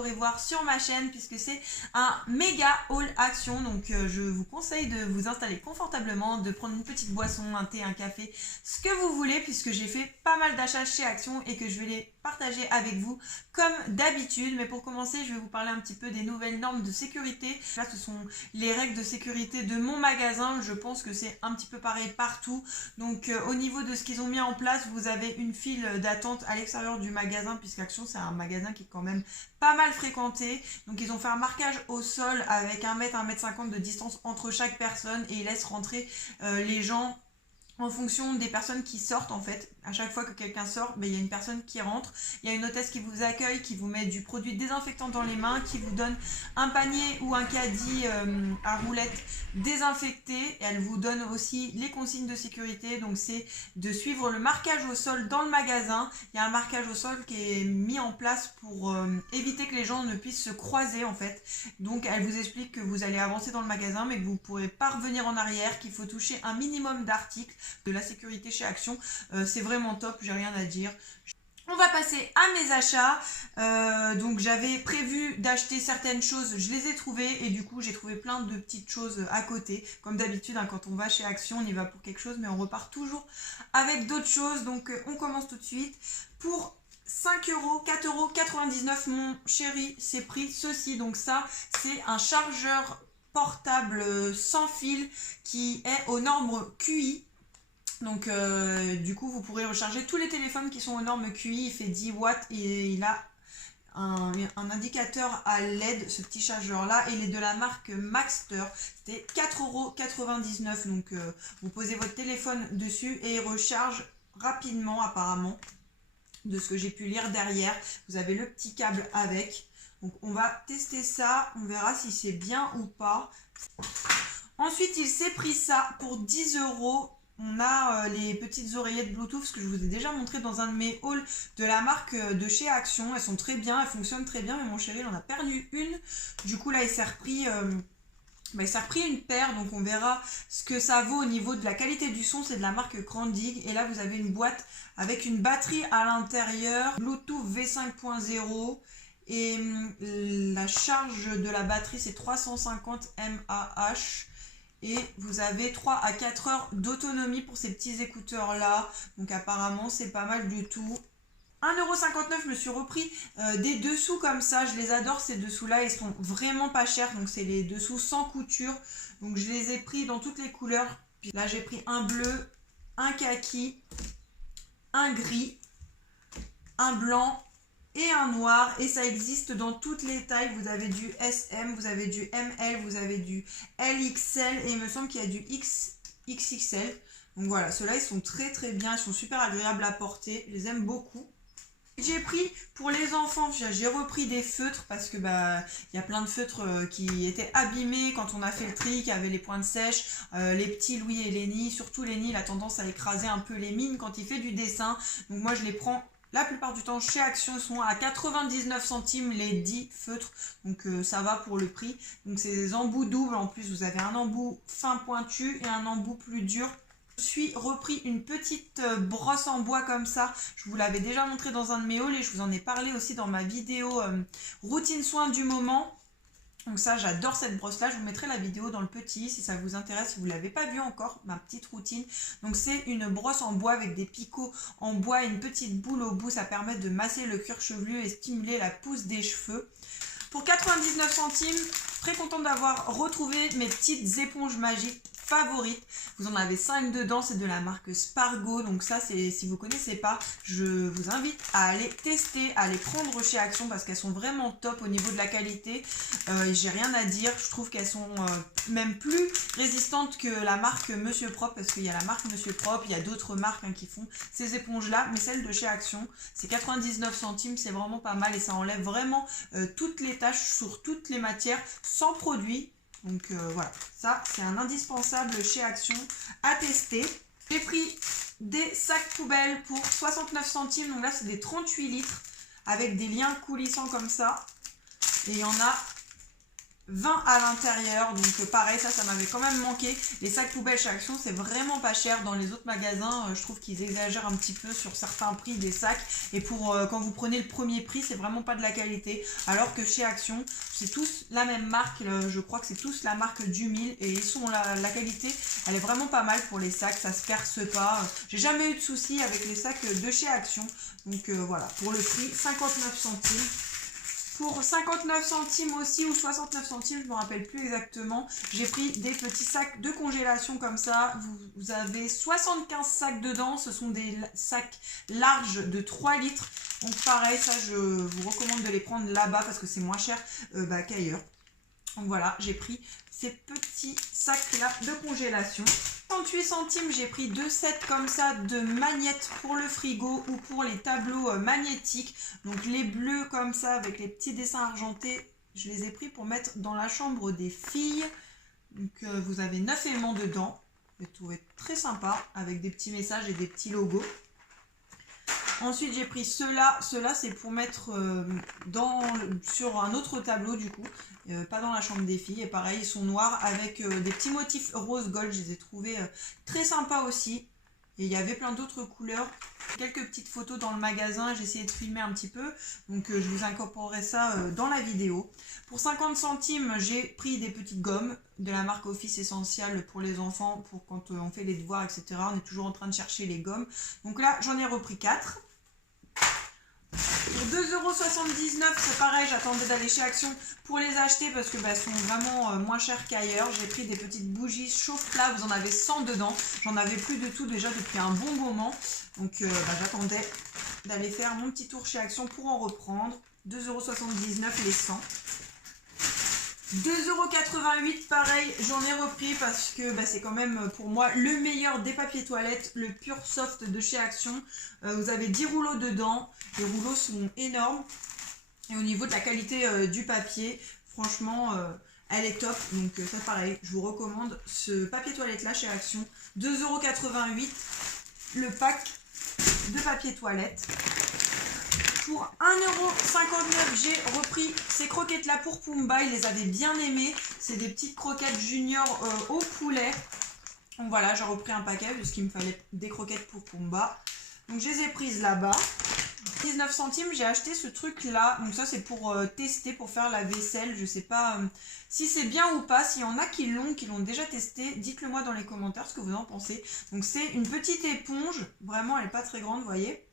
adoré voir sur ma chaîne puisque c'est un méga haul Action. Donc je vous conseille de vous installer confortablement, de prendre une petite boisson, un thé, un café, ce que vous voulez, puisque j'ai fait pas mal d'achats chez Action et que je vais les partager avec vous comme d'habitude. Mais pour commencer, je vais vous parler un petit peu des nouvelles normes de sécurité. Là, ce sont les règles de sécurité de mon magasin. Je pense que c'est un petit peu pareil partout. Donc au niveau de ce qu'ils ont mis en place, vous avez une file d'attente à l'extérieur du magasin, puisqu'Action c'est un magasin qui est quand même pas mal fréquenté. Donc ils ont fait un marquage au sol avec 1 mètre, 1,50 m de distance entre chaque personne, et ils laissent rentrer les gens en fonction des personnes qui sortent. En fait, à chaque fois que quelqu'un sort, il y a une personne qui rentre. Il y a une hôtesse qui vous accueille, qui vous met du produit désinfectant dans les mains, qui vous donne un panier ou un caddie à roulettes désinfecté. Et elle vous donne aussi les consignes de sécurité. Donc c'est de suivre le marquage au sol dans le magasin. Il y a un marquage au sol qui est mis en place pour éviter que les gens ne puissent se croiser en fait. Donc elle vous explique que vous allez avancer dans le magasin, mais que vous ne pourrez pas revenir en arrière, qu'il faut toucher un minimum d'articles. De la sécurité chez Action, c'est vraiment top, j'ai rien à dire. On va passer à mes achats. Donc j'avais prévu d'acheter certaines choses, je les ai trouvées, et du coup j'ai trouvé plein de petites choses à côté. Comme d'habitude, hein, quand on va chez Action, on y va pour quelque chose, mais on repart toujours avec d'autres choses. Donc on commence tout de suite. Pour 5 €, 4,99 €, mon chéri s'est pris ceci. Donc ça, c'est un chargeur portable sans fil qui est aux normes QI. Donc du coup vous pourrez recharger tous les téléphones qui sont aux normes QI. Il fait 10 watts et il a un indicateur à LED, ce petit chargeur là, et il est de la marque Maxter. C'était 4,99 €. Donc vous posez votre téléphone dessus et il recharge rapidement apparemment, de ce que j'ai pu lire derrière. Vous avez le petit câble avec. Donc on va tester ça, on verra si c'est bien ou pas. Ensuite il s'est pris ça pour 10 €. On a les petites oreillettes Bluetooth, ce que je vous ai déjà montré dans un de mes hauls de la marque de chez Action. Elles sont très bien, elles fonctionnent très bien, mais mon chéri il en a perdu une. Du coup là il s'est repris une paire, donc on verra ce que ça vaut au niveau de la qualité du son. C'est de la marque Grandig, et là vous avez une boîte avec une batterie à l'intérieur, Bluetooth V5.0, et la charge de la batterie c'est 350 mAh. Et vous avez 3 à 4 heures d'autonomie pour ces petits écouteurs là. Donc apparemment c'est pas mal du tout. 1,59 €, je me suis repris des dessous comme ça. Je les adore ces dessous là, ils sont vraiment pas chers. Donc c'est les dessous sans couture. Donc je les ai pris dans toutes les couleurs. Puis là j'ai pris un bleu, un kaki, un gris, un blanc et un noir, et ça existe dans toutes les tailles. Vous avez du SM, vous avez du ML, vous avez du LXL, et il me semble qu'il y a du XXL. Donc voilà, ceux-là ils sont très très bien, ils sont super agréables à porter, je les aime beaucoup. J'ai pris pour les enfants, j'ai repris des feutres parce que il y a plein de feutres qui étaient abîmés quand on a fait le tri, qui avaient les pointes sèches. Les petits Louis et Lenny, surtout Lenny, il a tendance à écraser un peu les mines quand il fait du dessin. Donc moi je les prends la plupart du temps chez Action. Ils sont à 99 centimes les 10 feutres, donc ça va pour le prix. Donc c'est des embouts doubles, en plus vous avez un embout fin pointu et un embout plus dur. Je suis repris une petite brosse en bois comme ça. Je vous l'avais déjà montré dans un de mes hauls, et je vous en ai parlé aussi dans ma vidéo routine soin du moment. Donc ça, j'adore cette brosse là, je vous mettrai la vidéo dans le petit si ça vous intéresse, si vous ne l'avez pas vue encore, ma petite routine. Donc c'est une brosse en bois avec des picots en bois et une petite boule au bout. Ça permet de masser le cuir chevelu et stimuler la pousse des cheveux. Pour 99 centimes, très contente d'avoir retrouvé mes petites éponges magiques favorites. Vous en avez 5 dedans, c'est de la marque Spargo. Donc ça, c'est, si vous ne connaissez pas, je vous invite à aller tester, à les prendre chez Action parce qu'elles sont vraiment top au niveau de la qualité. J'ai rien à dire, je trouve qu'elles sont même plus résistantes que la marque Monsieur Propre, parce qu'il y a la marque Monsieur Propre, il y a d'autres marques qui font ces éponges là, mais celle de chez Action, c'est 99 centimes, c'est vraiment pas mal, et ça enlève vraiment toutes les taches sur toutes les matières sans produit. Donc voilà, ça c'est un indispensable chez Action à tester. J'ai pris des sacs poubelles pour 69 centimes, donc là c'est des 38 litres avec des liens coulissants comme ça, et il y en a 20 à l'intérieur, donc pareil, ça m'avait quand même manqué. Les sacs poubelles chez Action, c'est vraiment pas cher. Dans les autres magasins, je trouve qu'ils exagèrent un petit peu sur certains prix des sacs, et pour quand vous prenez le premier prix, c'est vraiment pas de la qualité, alors que chez Action, c'est tous la même marque, je crois que c'est tous la marque du 1000, et ils sont la qualité, elle est vraiment pas mal pour les sacs, ça se perce pas. J'ai jamais eu de soucis avec les sacs de chez Action, donc voilà, pour le prix, 59 centimes. Pour 59 centimes aussi, ou 69 centimes, je ne me rappelle plus exactement, j'ai pris des petits sacs de congélation comme ça. Vous avez 75 sacs dedans, ce sont des sacs larges de 3 litres. Donc pareil, ça je vous recommande de les prendre là-bas parce que c'est moins cher qu'ailleurs. Donc voilà, j'ai pris ces petits sacs-là de congélation. 38 centimes, j'ai pris 2 sets comme ça de magnettes pour le frigo ou pour les tableaux magnétiques. Donc les bleus comme ça avec les petits dessins argentés, je les ai pris pour mettre dans la chambre des filles. Donc vous avez 9 aimants dedans. Je l'ai trouvé très sympa avec des petits messages et des petits logos. Ensuite, j'ai pris ceux-là. Ceux-là, c'est pour mettre sur un autre tableau, du coup. Pas dans la chambre des filles. Et pareil, ils sont noirs avec des petits motifs rose gold. Je les ai trouvés très sympas aussi. Et il y avait plein d'autres couleurs. Quelques petites photos dans le magasin. J'ai essayé de filmer un petit peu. Donc, je vous incorporerai ça dans la vidéo. Pour 50 centimes, j'ai pris des petites gommes de la marque Office Essential pour les enfants. Pour quand on fait les devoirs, etc. On est toujours en train de chercher les gommes. Donc là, j'en ai repris 4. Pour 2,79 €, c'est pareil, j'attendais d'aller chez Action pour les acheter parce que elles sont vraiment moins chères qu'ailleurs. J'ai pris des petites bougies chauffe-plat, vous en avez 100 dedans. J'en avais plus de tout déjà depuis un bon moment. Donc j'attendais d'aller faire mon petit tour chez Action pour en reprendre. 2,79 € les 100. 2,88 € pareil, j'en ai repris parce que c'est quand même pour moi le meilleur des papiers toilettes, le Pure Soft de chez Action. Vous avez 10 rouleaux dedans, les rouleaux sont énormes et au niveau de la qualité du papier, franchement elle est top. Donc ça pareil, je vous recommande ce papier toilette là chez Action. 2,88 € le pack de papier toilette. Pour 1,59 €, j'ai repris ces croquettes-là pour Pumba. Il les avait bien aimées. C'est des petites croquettes junior au poulet. Donc voilà, j'ai repris un paquet puisqu'il me fallait des croquettes pour Pumba. Donc je les ai prises là-bas. 19 centimes, j'ai acheté ce truc-là. Donc ça, c'est pour tester, pour faire la vaisselle. Je sais pas si c'est bien ou pas. S'il y en a qui l'ont déjà testé, dites-le moi dans les commentaires ce que vous en pensez. Donc c'est une petite éponge. Vraiment, elle n'est pas très grande, vous voyez.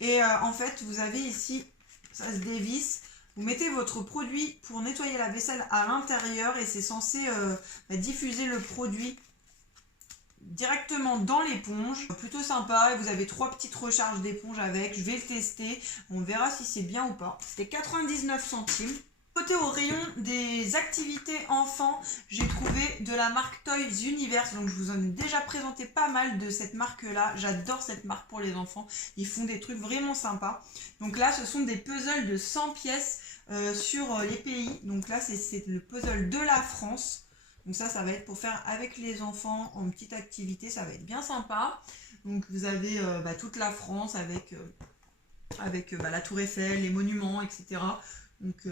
Et en fait, vous avez ici, ça se dévisse. Vous mettez votre produit pour nettoyer la vaisselle à l'intérieur et c'est censé diffuser le produit directement dans l'éponge. Plutôt sympa, et vous avez 3 petites recharges d'éponge avec. Je vais le tester, on verra si c'est bien ou pas. C'était 99 centimes. Côté au rayon des activités enfants, j'ai trouvé de la marque Toys Universe. Donc je vous en ai déjà présenté pas mal de cette marque là. J'adore cette marque pour les enfants. Ils font des trucs vraiment sympas. Donc là ce sont des puzzles de 100 pièces sur les pays. Donc là c'est le puzzle de la France. Donc ça va être pour faire avec les enfants en petite activité. Ça va être bien sympa. Donc vous avez toute la France avec la Tour Eiffel, les monuments, etc. Donc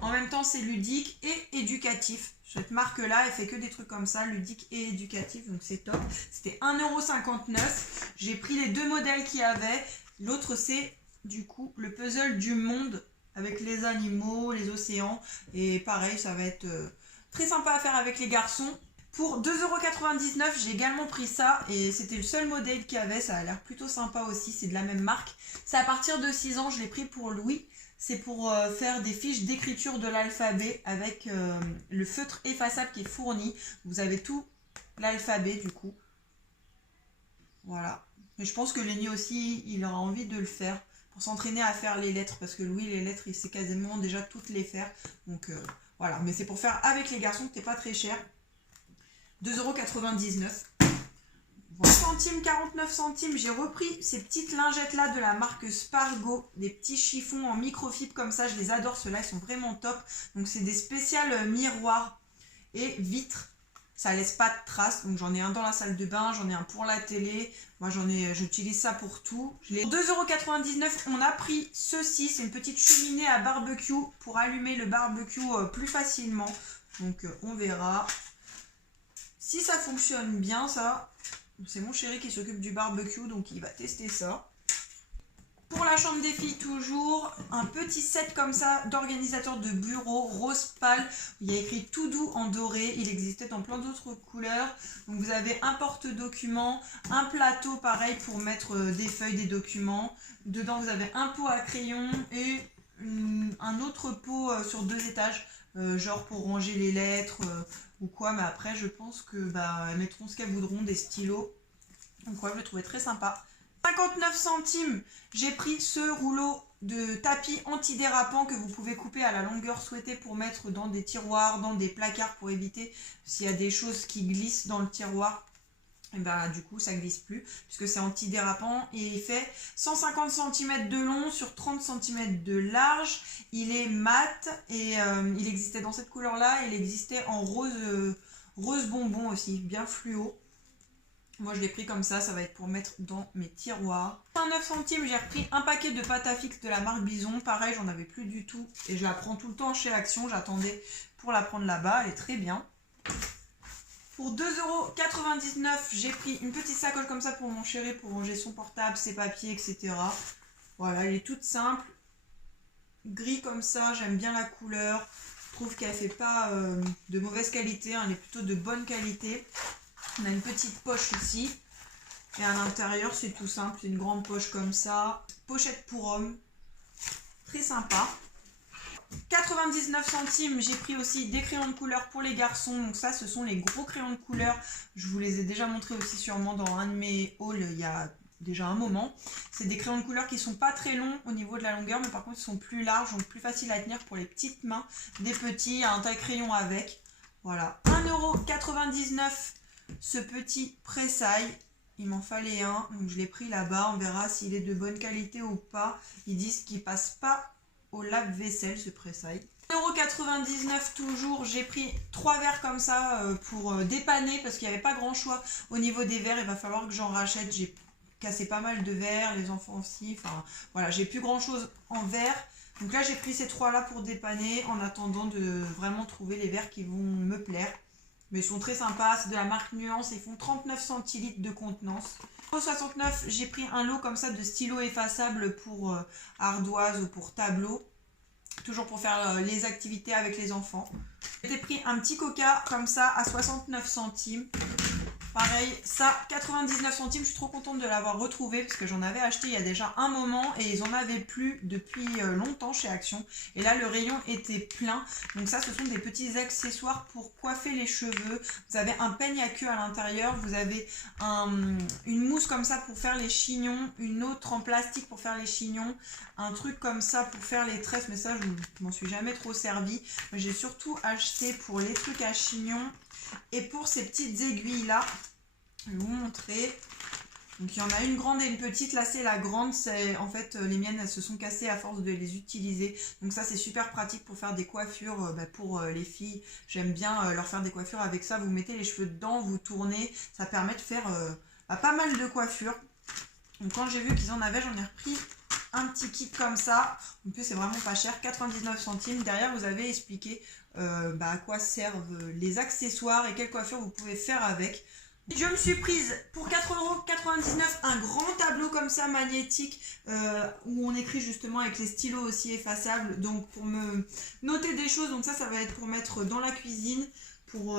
en même temps c'est ludique et éducatif. Cette marque là elle fait que des trucs comme ça, ludique et éducatif, donc c'est top. C'était 1,59 €. J'ai pris les 2 modèles qu'il y avait. L'autre c'est du coup le puzzle du monde avec les animaux, les océans. Et pareil, ça va être très sympa à faire avec les garçons. Pour 2,99 €, j'ai également pris ça et c'était le seul modèle qu'il y avait. Ça a l'air plutôt sympa aussi, c'est de la même marque. C'est à partir de 6 ans, je l'ai pris pour Louis. C'est pour faire des fiches d'écriture de l'alphabet avec le feutre effaçable qui est fourni. Vous avez tout l'alphabet du coup. Voilà. Mais je pense que Lenny aussi, il aura envie de le faire pour s'entraîner à faire les lettres. Parce que Louis, les lettres, il sait quasiment déjà toutes les faire. Donc voilà. Mais c'est pour faire avec les garçons, que c'est pas très cher. 2,99 €. 20 centimes, 49 centimes, j'ai repris ces petites lingettes là de la marque Spargo, des petits chiffons en microfibre comme ça, je les adore, ceux-là ils sont vraiment top. Donc c'est des spéciales miroirs et vitres, ça laisse pas de traces. Donc j'en ai un dans la salle de bain, j'en ai un pour la télé. Moi j'utilise ça pour tout. Pour 2,99 €, on a pris ceci. C'est une petite cheminée à barbecue pour allumer le barbecue plus facilement. Donc on verra si ça fonctionne bien ça. C'est mon chéri qui s'occupe du barbecue, donc il va tester ça. Pour la chambre des filles, toujours un petit set comme ça d'organisateur de bureau rose pâle. Il y a écrit tout doux en doré. Il existait dans plein d'autres couleurs. Donc vous avez un porte-documents, un plateau pareil pour mettre des feuilles, des documents. Dedans vous avez un pot à crayon et un autre pot sur 2 étages, genre pour ranger les lettres ou quoi. Mais après je pense que elles mettront ce qu'elles voudront, des stylos. Donc ouais, je le trouvais très sympa. 59 centimes, j'ai pris ce rouleau de tapis antidérapant que vous pouvez couper à la longueur souhaitée pour mettre dans des tiroirs, dans des placards pour éviter s'il y a des choses qui glissent dans le tiroir. Et du coup ça glisse plus puisque c'est antidérapant et il fait 150 cm de long sur 30 cm de large. Il est mat et il existait dans cette couleur là, il existait en rose bonbon aussi, bien fluo. Moi je l'ai pris comme ça va être pour mettre dans mes tiroirs. 29 centimes, j'ai repris un paquet de pâte à fixe de la marque Bison. Pareil, j'en avais plus du tout et je la prends tout le temps chez Action. J'attendais pour la prendre là-bas, elle est très bien. Pour 2,99 €, j'ai pris une petite sacoche comme ça pour mon chéri, pour ranger son portable, ses papiers, etc. Voilà, elle est toute simple. Gris comme ça, j'aime bien la couleur. Je trouve qu'elle fait pas de mauvaise qualité, elle est plutôt de bonne qualité. On a une petite poche ici. Et à l'intérieur, c'est tout simple. C'est une grande poche comme ça. Pochette pour homme. Très sympa. 99 centimes, j'ai pris aussi des crayons de couleur pour les garçons. Donc ça, ce sont les gros crayons de couleur. Je vous les ai déjà montrés aussi sûrement dans un de mes hauls il y a déjà un moment. C'est des crayons de couleur qui sont pas très longs au niveau de la longueur, mais par contre, ils sont plus larges, donc plus faciles à tenir pour les petites mains. Des petits, un taille-crayon avec. Voilà. 1,99 €. Ce petit pressail, il m'en fallait un, donc je l'ai pris là-bas, on verra s'il est de bonne qualité ou pas. Ils disent qu'il passe pas au lave-vaisselle ce pressail. 1,99 € toujours, j'ai pris 3 verres comme ça pour dépanner parce qu'il n'y avait pas grand choix au niveau des verres. Il va falloir que j'en rachète, j'ai cassé pas mal de verres, les enfants aussi, enfin voilà, j'ai plus grand chose en verre. Donc là j'ai pris ces 3 là pour dépanner en attendant de vraiment trouver les verres qui vont me plaire. Mais ils sont très sympas, c'est de la marque Nuance, ils font 39 centilitres de contenance. Pour 69, j'ai pris un lot comme ça de stylos effaçables pour ardoise ou pour tableau. Toujours pour faire les activités avec les enfants. J'ai pris un petit coca comme ça à 69 centimes. Pareil, ça, 99 centimes, je suis trop contente de l'avoir retrouvé parce que j'en avais acheté il y a déjà un moment et ils en avaient plus depuis longtemps chez Action. Et là, le rayon était plein. Donc ça, ce sont des petits accessoires pour coiffer les cheveux. Vous avez un peigne à queue à l'intérieur, vous avez une mousse comme ça pour faire les chignons, une autre en plastique pour faire les chignons, un truc comme ça pour faire les tresses, mais ça, je m'en suis jamais trop servi. J'ai surtout acheté pour les trucs à chignons. Et pour ces petites aiguilles là, je vais vous montrer. Donc il y en a une grande et une petite. Là c'est la grande. En fait les miennes elles se sont cassées à force de les utiliser. Donc ça c'est super pratique pour faire des coiffures pour les filles. J'aime bien leur faire des coiffures avec ça. Vous mettez les cheveux dedans, vous tournez. Ça permet de faire pas mal de coiffures. Donc quand j'ai vu qu'ils en avaient, j'en ai repris un petit kit comme ça. En plus c'est vraiment pas cher, 99 centimes. Derrière vous avez expliqué à quoi servent les accessoires et quelle coiffure vous pouvez faire avec. Je me suis prise pour 4,99 € un grand tableau comme ça magnétique où on écrit justement avec les stylos aussi effaçables, donc pour me noter des choses. Donc ça va être pour mettre dans la cuisine, pour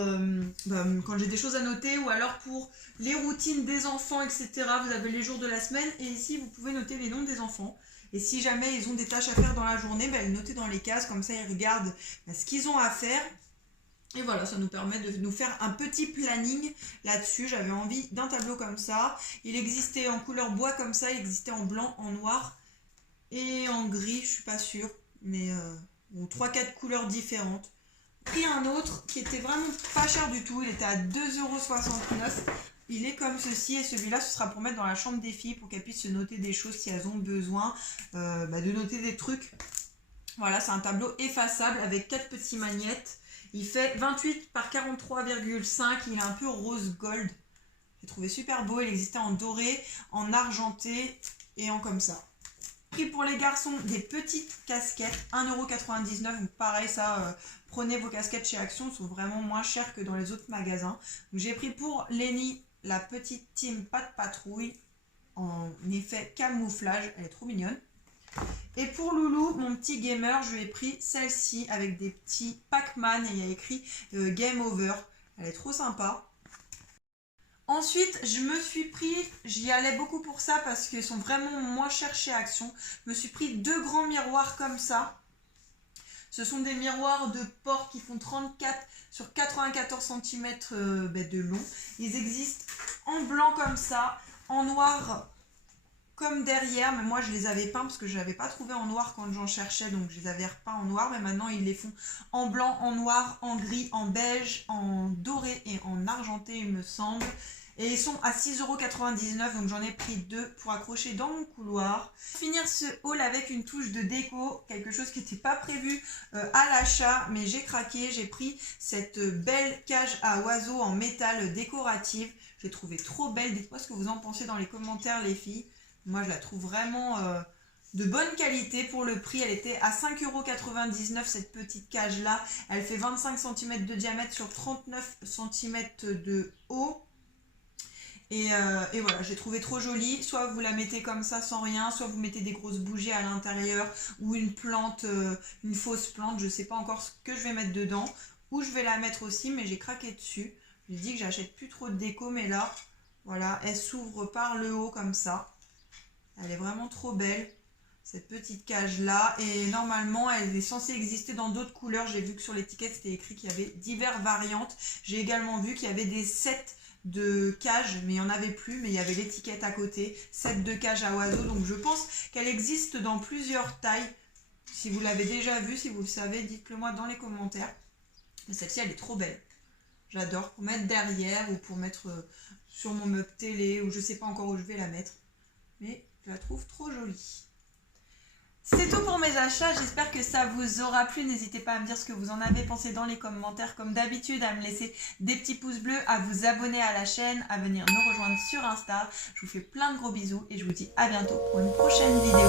quand j'ai des choses à noter, ou alors pour les routines des enfants, etc. Vous avez les jours de la semaine et ici vous pouvez noter les noms des enfants. Et si jamais ils ont des tâches à faire dans la journée, les noter dans les cases, comme ça ils regardent ce qu'ils ont à faire. Et voilà, ça nous permet de nous faire un petit planning là-dessus. J'avais envie d'un tableau comme ça. Il existait en couleur bois comme ça, il existait en blanc, en noir et en gris, je suis pas sûre. Mais 3-4 couleurs différentes. J'ai pris un autre qui était vraiment pas cher du tout, il était à 2,69 €. Il est comme ceci et celui-là ce sera pour mettre dans la chambre des filles pour qu'elles puissent se noter des choses si elles ont besoin de noter des trucs. Voilà, c'est un tableau effaçable avec 4 petits magnettes Il fait 28 par 43,5. Il est un peu rose gold. J'ai trouvé super beau. Il existait en doré, en argenté et en comme ça. Prix pour les garçons, des petites casquettes, 1,99 €. Donc pareil, ça, prenez vos casquettes chez Action, elles sont vraiment moins chères que dans les autres magasins. J'ai pris pour Lenny la petite team pas de patrouille en effet camouflage, elle est trop mignonne. Et pour Loulou, mon petit gamer, je lui ai pris celle-ci avec des petits Pac-Man et il y a écrit Game Over. Elle est trop sympa. Ensuite, je me suis pris, j'y allais beaucoup pour ça parce qu'ils sont vraiment moins chers chez Action. Je me suis pris 2 grands miroirs comme ça. Ce sont des miroirs de porte qui font 34 sur 94 cm de long. Ils existent en blanc comme ça, en noir comme derrière, mais moi je les avais peints parce que je n'avais pas trouvé en noir quand j'en cherchais, donc je les avais repeints en noir, mais maintenant ils les font en blanc, en noir, en gris, en beige, en doré et en argenté il me semble. Et ils sont à 6,99 €, donc j'en ai pris 2 pour accrocher dans mon couloir. Pour finir ce haul avec une touche de déco, quelque chose qui n'était pas prévu à l'achat, mais j'ai craqué. J'ai pris cette belle cage à oiseaux en métal décorative. J'ai trouvé trop belle. Dites-moi ce que vous en pensez dans les commentaires les filles. Moi je la trouve vraiment de bonne qualité pour le prix. Elle était à 5,99 € cette petite cage là. Elle fait 25 cm de diamètre sur 39 cm de haut. Et voilà, j'ai trouvé trop jolie. Soit vous la mettez comme ça sans rien, soit vous mettez des grosses bougies à l'intérieur ou une plante, une fausse plante. Je ne sais pas encore ce que je vais mettre dedans. Ou je vais la mettre aussi, mais j'ai craqué dessus. J'ai dit que j'achète plus trop de déco, mais là, voilà, elle s'ouvre par le haut comme ça. Elle est vraiment trop belle, cette petite cage là. Et normalement, elle est censée exister dans d'autres couleurs. J'ai vu que sur l'étiquette, c'était écrit qu'il y avait diverses variantes. J'ai également vu qu'il y avait des sets de cages, mais il n'y en avait plus, mais il y avait l'étiquette à côté, set de cages à oiseaux, donc je pense qu'elle existe dans plusieurs tailles. Si vous l'avez déjà vue, si vous le savez, dites-le moi dans les commentaires. Celle-ci elle est trop belle, j'adore, pour mettre derrière ou pour mettre sur mon meuble télé, ou je sais pas encore où je vais la mettre, mais je la trouve trop jolie. C'est tout pour mes achats, j'espère que ça vous aura plu. N'hésitez pas à me dire ce que vous en avez pensé dans les commentaires. Comme d'habitude, à me laisser des petits pouces bleus, à vous abonner à la chaîne, à venir nous rejoindre sur Insta. Je vous fais plein de gros bisous et je vous dis à bientôt pour une prochaine vidéo.